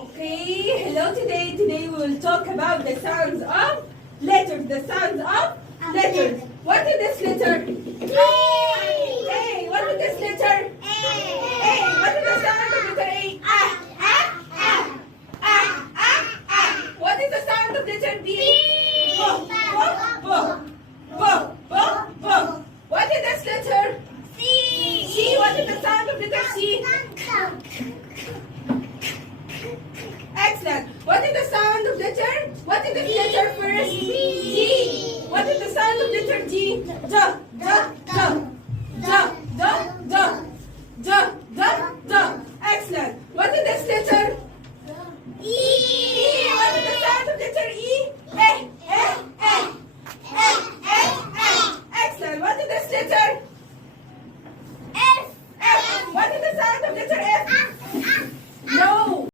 Okay, hello today. Today we will talk about the sounds of letters. The sounds of letters. What is this letter? A. What is this letter? A. What is the sound of letter A? What is the sound of letter B? Bo. Bo. Bo. Bo. Bo. What is this letter? C. What is the sound of letter C? Excellent. What is the sound of letter? What is the letter first? G. What is the sound of letter G? J.